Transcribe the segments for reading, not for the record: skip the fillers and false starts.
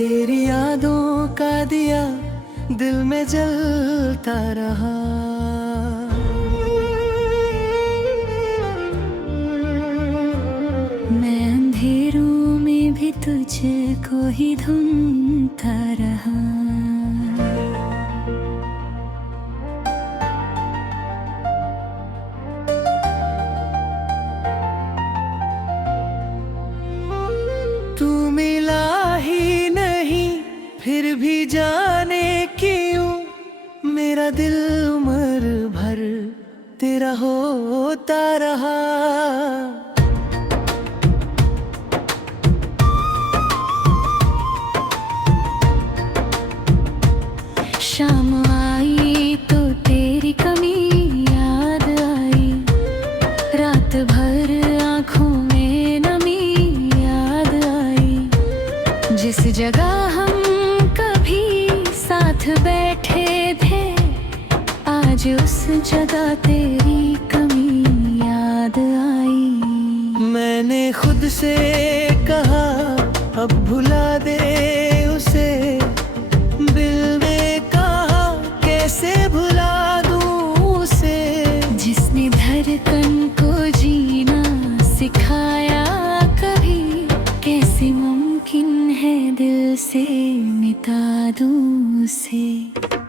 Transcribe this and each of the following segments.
तेरी यादों का दिया दिल में जलता रहा। मैं अंधेरों में भी तुझको ही ढूंढता रहा। तू मिला ही नहीं फिर भी जाने क्यों मेरा दिल उम्र भर तेरा होता रहा। शाम आई तो तेरी कमी याद आई, रात भर आँखों में नमी याद आई। जिस जगह हम कभी साथ बैठे थे आज उस जगह तेरी कमी याद आई। मैंने खुद से कहा अब भुला दे उसे, दिल में कहा कैसे भुला दूं उसे। जिसने धड़कन को जीना सिखाया कभी, कैसे मुमकिन है दिल से मिटा दूं उसे।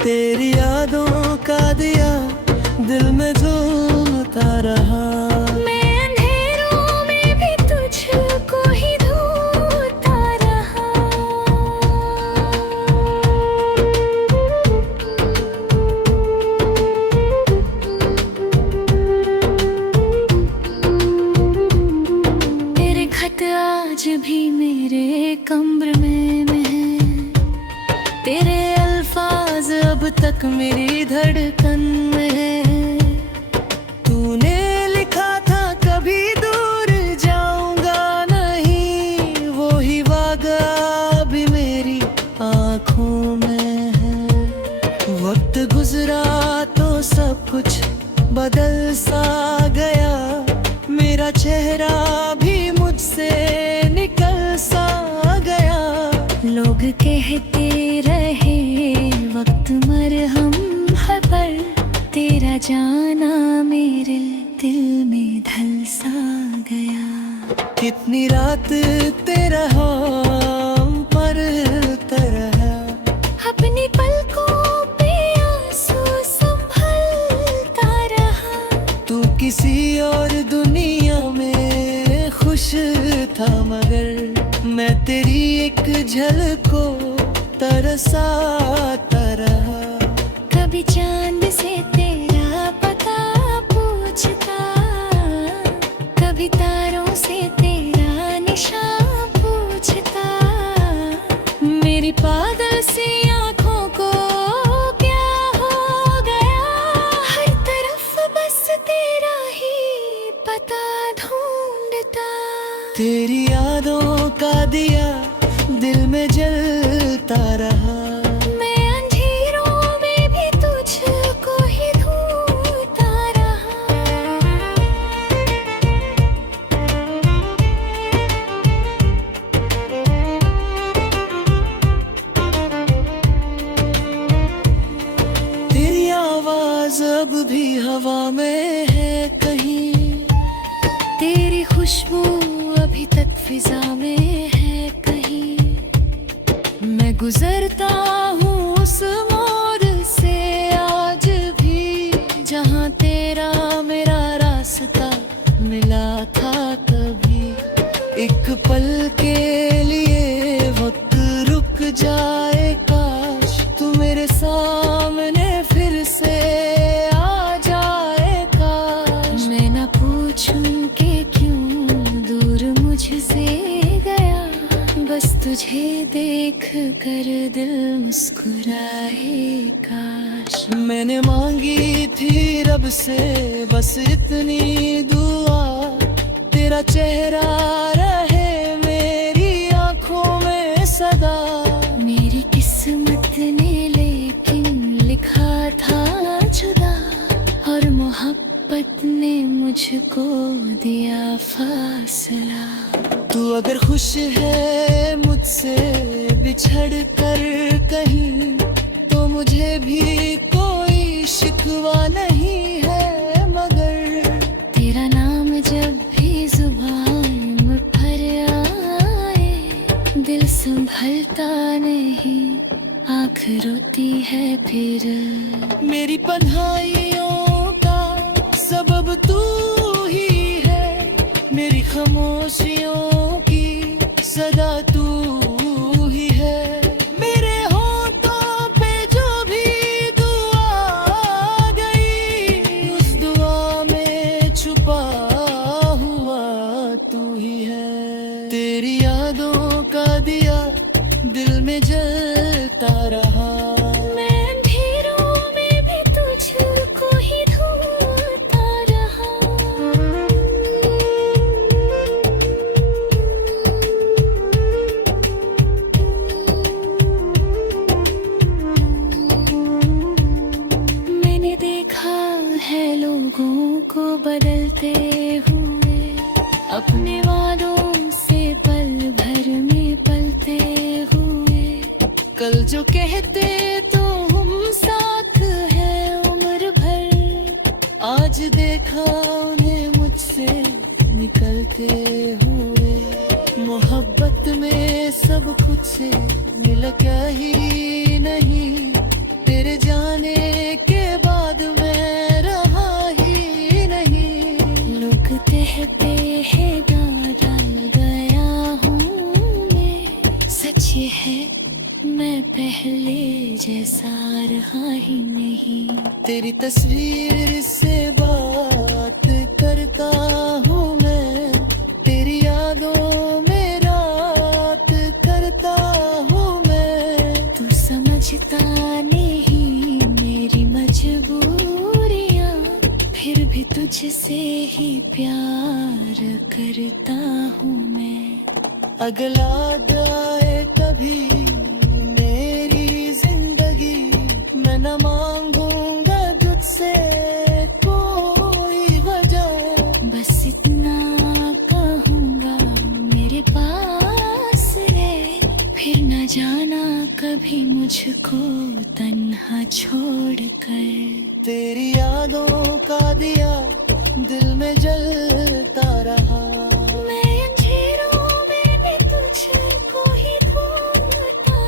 तेरी यादों का दिया दिल में झूमता रहा। मैं अंधेरों में भी तुझको ही ढूंढता रहा। तेरे खत आज भी मेरे कमर में हैं, तेरे अल्फाज अब तक मेरी धड़कन में है। तूने लिखा था कभी दूर जाऊंगा नहीं, वो ही वादा भी मेरी आंखों में है। वक्त गुजरा तो सब कुछ बदल सा गया, मेरा चेहरा भी मुझसे निकल सा गया। लोग कहते रहे वक्त मरहम है, पर तेरा जाना मेरे दिल में ढल सा गया। कितनी रात तेरा हम पर तरहा, अपनी पलकों पे आंसू संभलता रहा। तू किसी और दुनिया में खुश था मगर मैं तेरी एक झलक को तरसाता रहा। कभी चांद से तेरा पता पूछता, कभी तारों से तेरा निशान पूछता। मेरी पागल सी आँखों को क्या हो गया, हर तरफ बस तेरा ही पता ढूंढता। तेरी यादों का दिया दिल में जलता रहा। मैं अंधेरों में भी तुझको ही ढूंढता रहा। तेरी आवाज अब भी हवा में है कहीं, तेरी खुशबू अभी तक फिजा में है कहीं। मैं गुजरता हूँ उस मोड़ से आज भी, जहाँ तेरा मेरा रास्ता मिला था कभी। एक पल के लिए वक्त रुक जाए, काश तू मेरे सामने फिर से आ जाए काश। मैं न पूछूं कि क्यों दूर मुझसे गया, बस तुझे देख कर दिल मुस्कुराए काश। मैंने मांगी थी रब से बस इतनी दुआ, तेरा चेहरा रहे मेरी आंखों में सदा। मेरी किस्मत ने लेकिन लिखा था जुदा, और मोहब्बत ने मुझको दिया फासला। तू अगर खुश है मुझसे बिछड़ कर कहीं तो मुझे भी कोई शिकवा नहीं है, मगर तेरा नाम जब भी जुबान पर आए, दिल संभलता नहीं, आँख रोती है फिर। मेरी पन्हाइयों का सबब तू ही है, मेरी खामोशियों की सदा तू ही है। मेरे होठों पे जो भी दुआ गई, उस दुआ में छुपा हुआ तू ही है। तेरी यादों का दिया दिल में जलता रहा, मैं अंधेरों में भी तुझको ही ढूंढता रहा। मैंने देखा है लोगों को बदलते हुए, अपने वादों से पल भर में पलते हुए। कल जो कहते तो हम साथ हैं उम्र भर, आज देखा उन्हें मुझसे निकलते हुए। मोहब्बत में सब खुद से मिला क्या ही नहीं, तेरे जाने के बाद मैं रहा ही नहीं। लोग कहते हैं डाल गया हूँ मैं, सच ये है मैं पहले जैसा रहा ही नहीं। तेरी तस्वीर से बात करता हूँ मैं, तेरी यादों में रात करता हूँ मैं। तू समझता नहीं मेरी मजबूरियाँ, फिर भी तुझसे ही प्यार करता हूँ मैं। अगला जाए कभी मेरी जिंदगी, मैं न मांगूंगा तुझसे कोई वजह। बस इतना कहूँगा मेरे पास रहे, फिर न जाना कभी मुझको तन्हा छोड़ कर। तेरी यादों का दिया दिल में जलता रहा, मैं अंधेरों में भी तुझको ही ढूंढता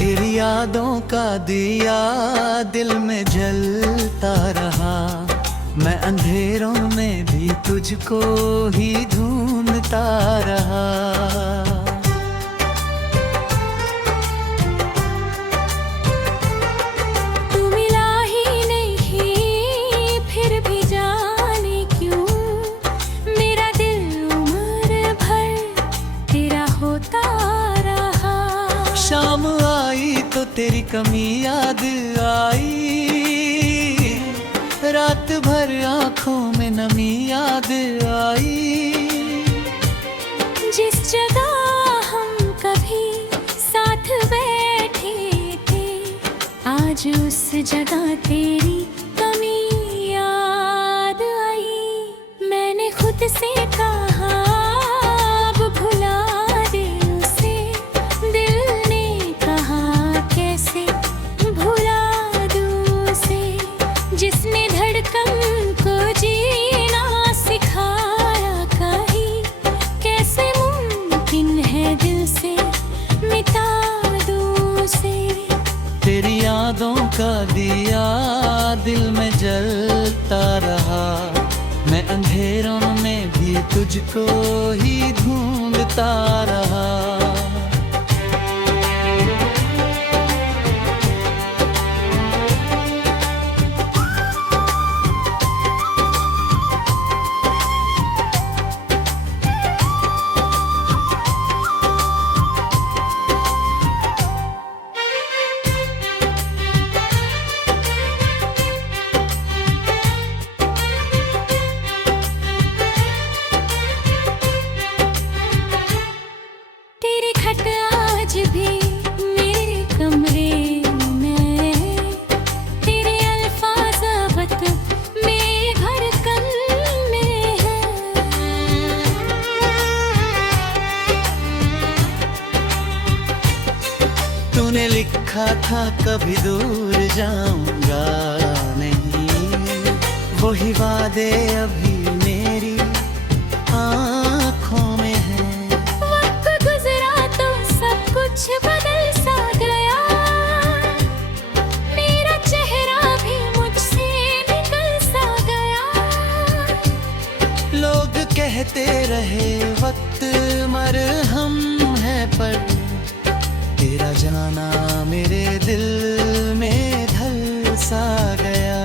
तेरी यादों का दिया दिल में जलता रहा, मैं अंधेरों में भी तुझको ही ढूंढता रहा। तू मिला ही नहीं, फिर भी जाने क्यों मेरा दिल उम्र भर तेरा होता रहा। शाम आई तो तेरी कमी याद आई, रात भर आंखों में नमी याद आई। जिस जगह हम कभी साथ बैठे थे, आज उस जगह तेरी कमी याद आई। मैंने खुद से कहा अब भुला दे उसे, दिल ने कहा कैसे भुला दूँ उसे, जिसने धड़कन को जीना सिखाया कहीं, कैसे मुमकिन है दिल से मिटा दूँ उसे। तेरी यादों का दिया दिल में जलता रहा, मैं अंधेरों में भी तुझको ही ढूंढता रहा। देखा था कभी दूर जाऊंगा नहीं, वही वादे अभी मेरी आँखों में है। वक्त गुजरा तो सब कुछ बदल सा गया, मेरा चेहरा भी मुझसे निकल सा गया। लोग कहते रहे वक्त मरहम है, पर तेरा जाना मेरे दिल में ढल सा गया।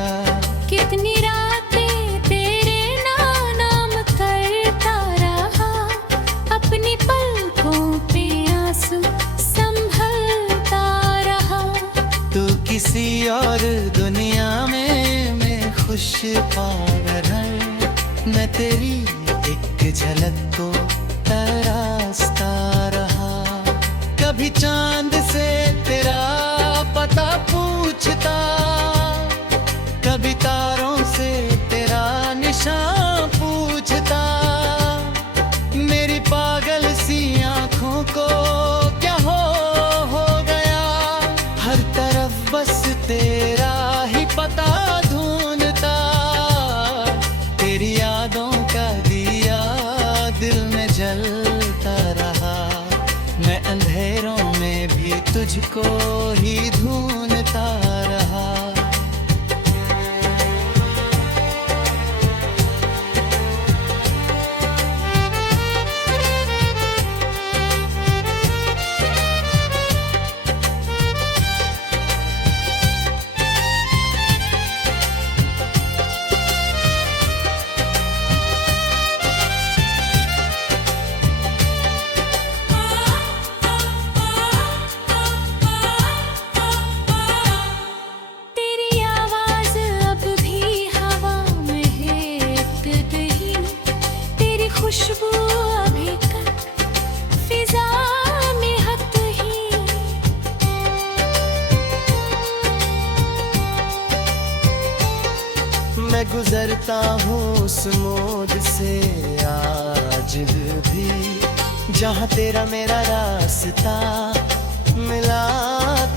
कितनी रातें तेरे नाम करता रहा, अपनी पलकों पे आंसू संभलता रहा। तू किसी और दुनिया में मैं खुश पागल हूँ, मैं तेरी एक झलक को तरासता रहा। कभी चांद से तेरा पता पूछता, कभी तारों से तेरा निशान पूछता। मेरी पागल सी आँखों को क्या हो गया, हर तरफ बस तेरा ही पता ढूंढता। तेरी यादों का दिया दिल में जलता रहा, मैं अंधेरों में भी तुझको ही ढूंढता रहा। खुशबू अभी तक फिजा में हत ही। मैं गुजरता हूँ उस मोड़ से आज भी, जहाँ तेरा मेरा रास्ता मिला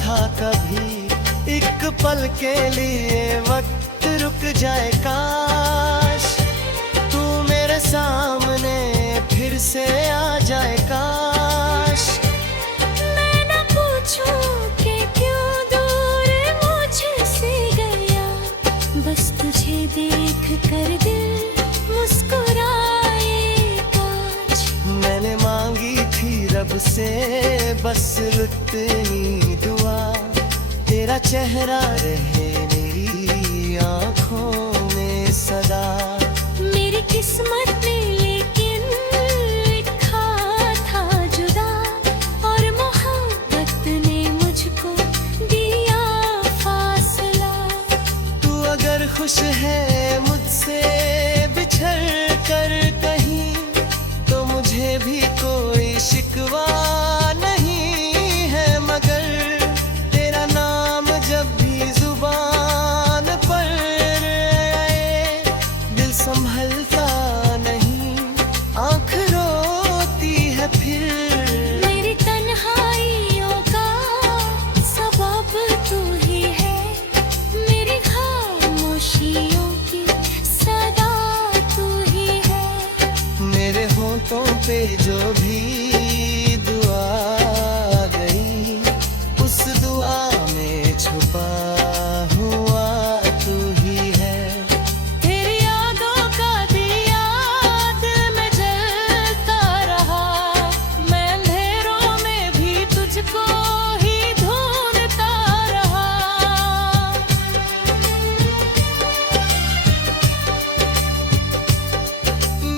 था कभी। एक पल के लिए वक्त रुक जाए काश, तू मेरे सामने फिर से आ जाए काश। मैं न पूछूं कि क्यों दूर मुझसे गया, बस तुझे देख कर दिल मुस्कुराए काश। मैंने मांगी थी रब से बस इतनी दुआ, तेरा चेहरा रहे मेरी आँखों में सदा। मेरी किस्मत में लेकिन लिखा था जुदा, और मोहब्बत ने मुझको दिया फासला। तू अगर खुश है मुझसे बिछड़ कर कहीं, तो मुझे भी कोई शिकवा नहीं है। मगर तेरा नाम जब भी जुबान पर आए, दिल संभलता नहीं, आँख रोती है फिर। मेरी तन्हाइयों का सबब तू ही है, मेरी खामोशियों की सदा तू ही है। मेरे होठों पे जो भी दुआ गई, उस दुआ में छुपा हुआ तू ही है। तेरी यादों का दिया दिल में जलता रहा, मैं अंधेरों में भी तुझको ही ढूंढता रहा।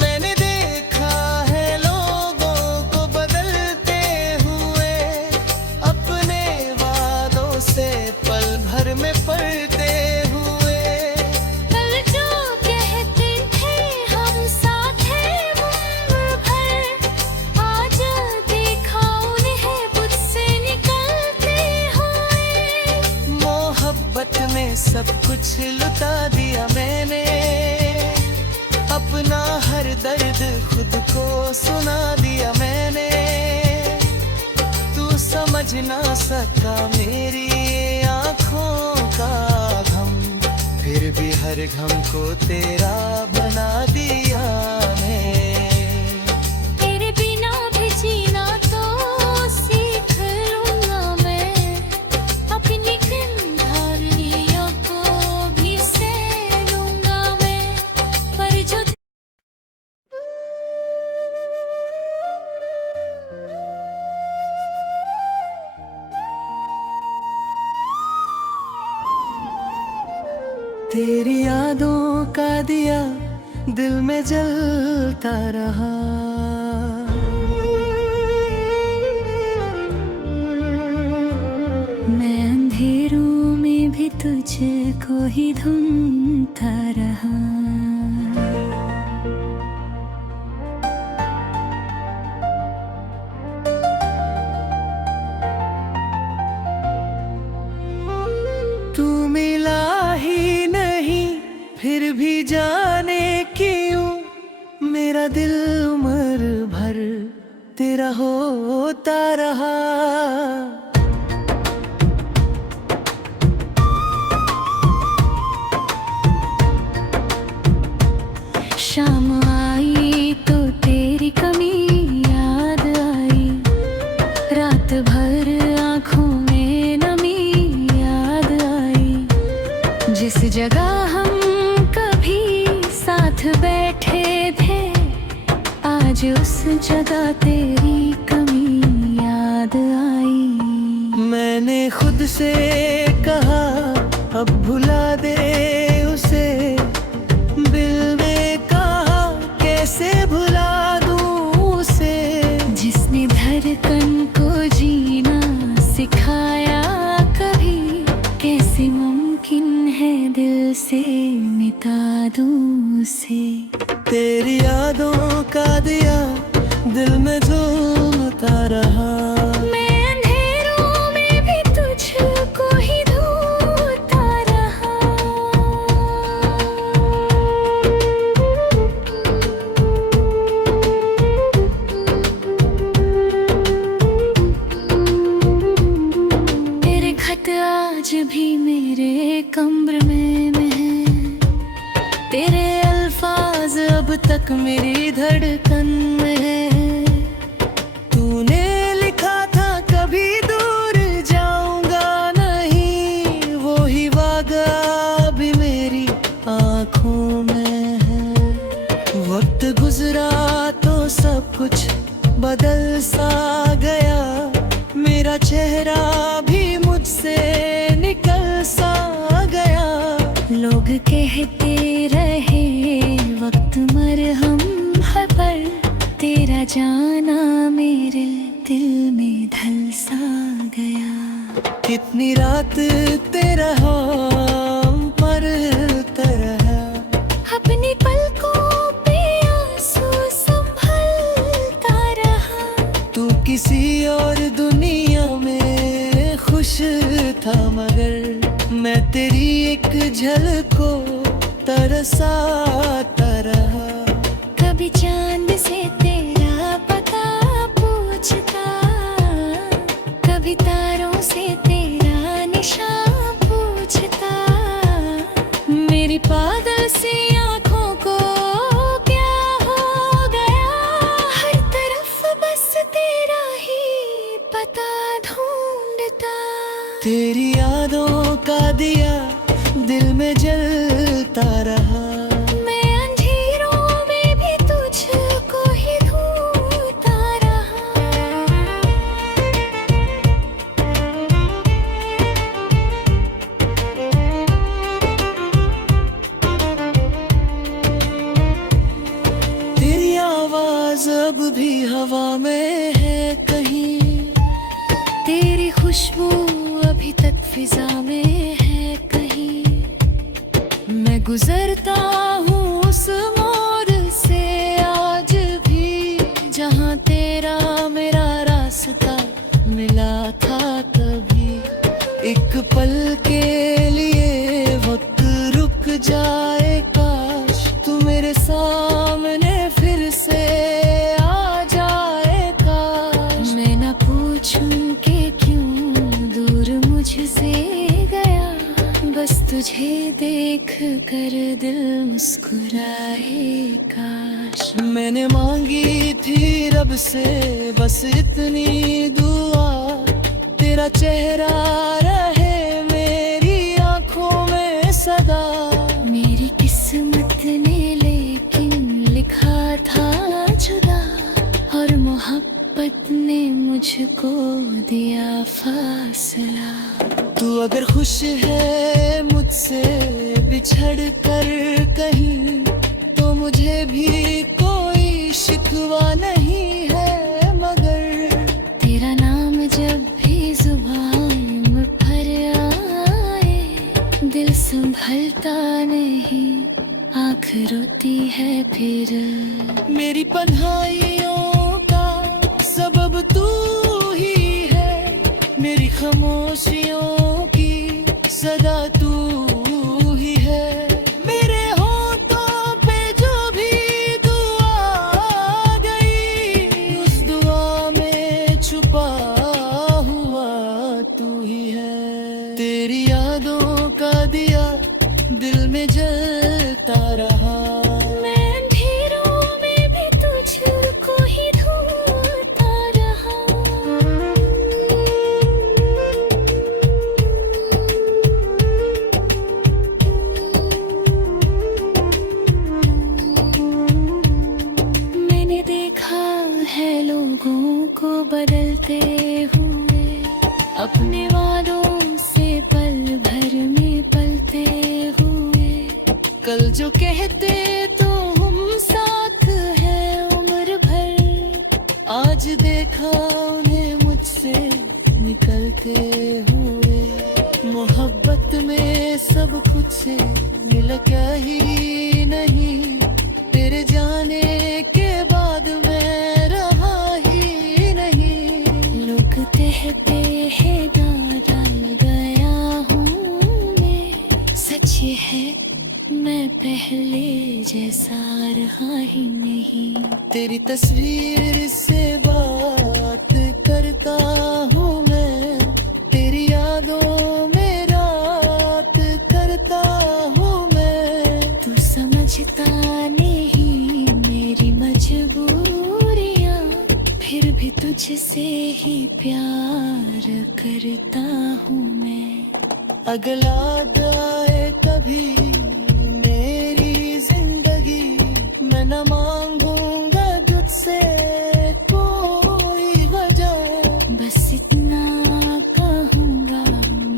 मैंने देखा है लोगों को बदलते हुए, अपने वादों से पल भर में पलते हुए। कल जो कहते थे हम साथ हैं उम्र भर, आज देखा उन्हें मुझसे निकलते हुए। मोहब्बत में सब कुछ लुटा दिया मैंने, अपना हर दर्द खुद को सुना दिया मैंने। तू समझ समझ ना सका मेरी आँखों का गम, फिर भी हर गम को तेरा बना दिया मैं। तेरे बिना भी जीना तो सीख लूंगा मैं, अपनी गंधारियों को भी सह लूंगा मैं, पर जो तेरी यादों का दिया दिल में जलता रहा। मैं अंधेरों में भी तुझको ही ढूंढता रहा। तू मिला ही नहीं फिर भी जाने क्यों, मेरा दिल उम्र भर तेरा होता रहा। शाम आई तो तेरी कमी याद आई, रात भर आँखों में नमी याद आई। जिस जगह हम कभी साथ बैठे थे, आज उस जगह तेरी कमी याद आई। मैंने खुद से कहा अब भुला दे उसे, दिल में कहा कैसे भुला दूं उसे। जिसने धड़कन को जीना सिखाया कभी, कैसे मुमकिन है दिल से मिटा दूं उसे। तेरी यादों का दिया दिल में झूमता रहा। मैं अंधेरों में भी तुझको ही ढूंढता रहा। तेरे खत आज भी मेरे कब्र में हैं, तेरे अल्फाज अब तक मेरी धड़कन में है। तूने लिखा था कभी दूर जाऊंगा नहीं, वो ही वादा भी मेरी आँखों में है। वक्त गुजरा तो सब कुछ बदल सा गया, मेरा चेहरा भी मुझसे निकल सा गया। लोग कहते रहे वक्त मरहम है, पर तेरा जाना मेरे दिल में ढल सा गया। कितनी रात तेरा हम पर तरह, अपनी पलकों पे आंसू संभलता रहा। तू किसी और दुनिया में खुश था, मगर मैं तेरी एक झलक को तरसाता रहा। कभी चांद से तेरा पता पूछता, कभी तारों से तेरा निशान पूछता। मेरी पागल सी आँखों को क्या हो गया, हर तरफ बस तेरा ही पता ढूंढता। तेरी यादों का दिया दिल में जलता रहा। मैं अंधेरों में भी तुझको ही ढूंढता रहा। तेरी आवाज अब भी हवा में है कहीं, तेरी खुशबू अभी तक फिजा में है कहीं। मैं गुजरता हूँ उस मोड़ से आज भी, जहाँ तेरा मेरा रास्ता मिला था कभी। एक पल के लिए वक्त रुक जाए, काश तू मेरे सामने फिर से आ जाए। काश मैं न पूछूं कि क्यों देख कर दिल मुस्कुराए काश। मैंने मांगी थी रब से बस इतनी दुआ, तेरा चेहरा रहे मेरी आंखों में सदा। मेरी किस्मत ने लेकिन लिखा था जुदा, और मोहब्बत ने मुझको दिया फासला। तू अगर खुश है मुझसे बिछड़ कर कहीं, तो मुझे भी कोई शिकवा नहीं है, मगर तेरा नाम जब भी जुबान पर आए, दिल संभलता नहीं, आँख रोती है फिर। मेरी पन्हाइयों का सबब तू ही है, मेरी खामोशियों की सदा तू ही है। मेरे होठों पे जो भी दुआ गई, उस दुआ में छुपा हुआ तू ही है। तेरी यादों का दिया दिल में जलता रहा, मैं अंधेरों में भी तुझको ही ढूंढता रहा। मैंने देखा है लोगों को बदलते हुए, अपने वादों से पल भर में पलते हुए। कल जो कहते तो हम साथ हैं उम्र भर, आज देखा उन्हें मुझसे निकलते हुए। मोहब्बत में सब कुछ से मिला क्या ही नहीं, तेरे जाने के बाद मैं रहा ही नहीं। लोग कहते हैं डाल गया हूँ मैं, सच है मैं पहले जैसा रहा ही नहीं। तेरी तस्वीर से बात करता हूँ मैं, तेरी यादों में रात करता हूँ मैं। तू समझता नहीं मेरी मजबूरियाँ, फिर भी तुझसे ही प्यार करता हूँ मैं। अगला जाए कभी मेरी जिंदगी, मैं न मांगूंगा तुझसे कोई वजह। बस इतना कहूँगा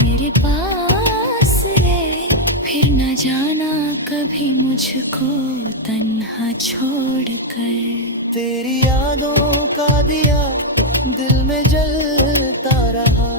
मेरे पास रहे, फिर न जाना कभी मुझको तन्हा छोड़ कर। तेरी यादों का दिया दिल में जलता रहा।